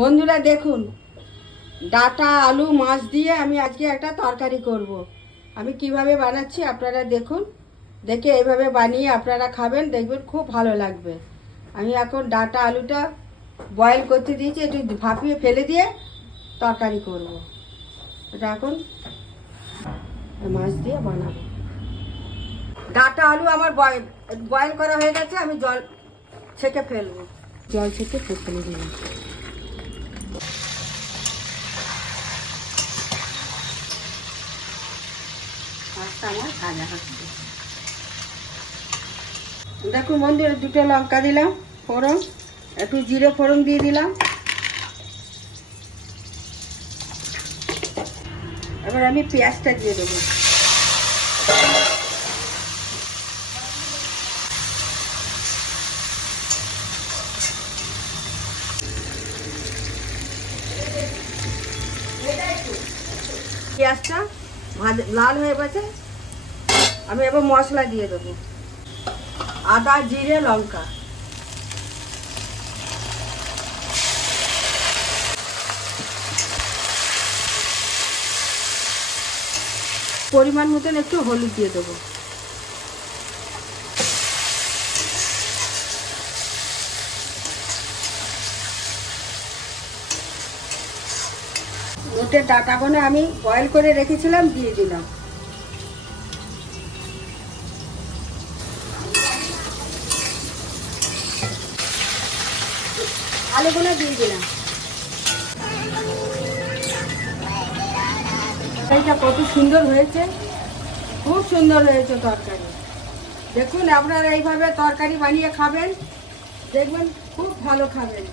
বন্ধুরা দেখুন, ডাঁটা আলু মাছ দিয়ে আমি আজকে একটা তরকারি করব। আমি কিভাবে বানাচ্ছি আপনারা দেখুন, দেখে এইভাবে বানিয়ে আপনারা খাবেন, দেখবেন খুব ভালো লাগবে। আমি এখন ডাঁটা আলুটা বয়েল করতে দিয়েছি, একটু ভাপিয়ে ফেলে দিয়ে তরকারি করব। এটা এখন মাছ দিয়ে বানাবো। ডাঁটা আলু আমার বয়েল করা হয়ে গেছে, আমি জল ছেঁকে ফেলবো। জল ছেঁকে ফেলে দিলাম। দেখুন বন্ধুরা, দুটো লঙ্কা দিলাম ফোড়ন, একটু জিরে ফোড়ন দিয়ে দিলাম। এবার আমি পেঁয়াজটা দিয়ে দেবো। পেঁয়াজটা লাল হয়ে গেছে, আমি এবার মশলা দিয়ে দেবো। আদা জিরে লঙ্কা, পরিমাণ মতন একটু হলুদ দিয়ে দেবো। ওটের ডাঁটাগুলো আমি বয়েল করে রেখেছিলাম, দিয়ে দিলাম। আলুগুলো দিয়ে দিলাম। তরকারিটা কত সুন্দর হয়েছে, খুব সুন্দর হয়েছে তরকারি। দেখুন আপনারা এইভাবে তরকারি বানিয়ে খাবেন, দেখবেন খুব ভালো খাবেন।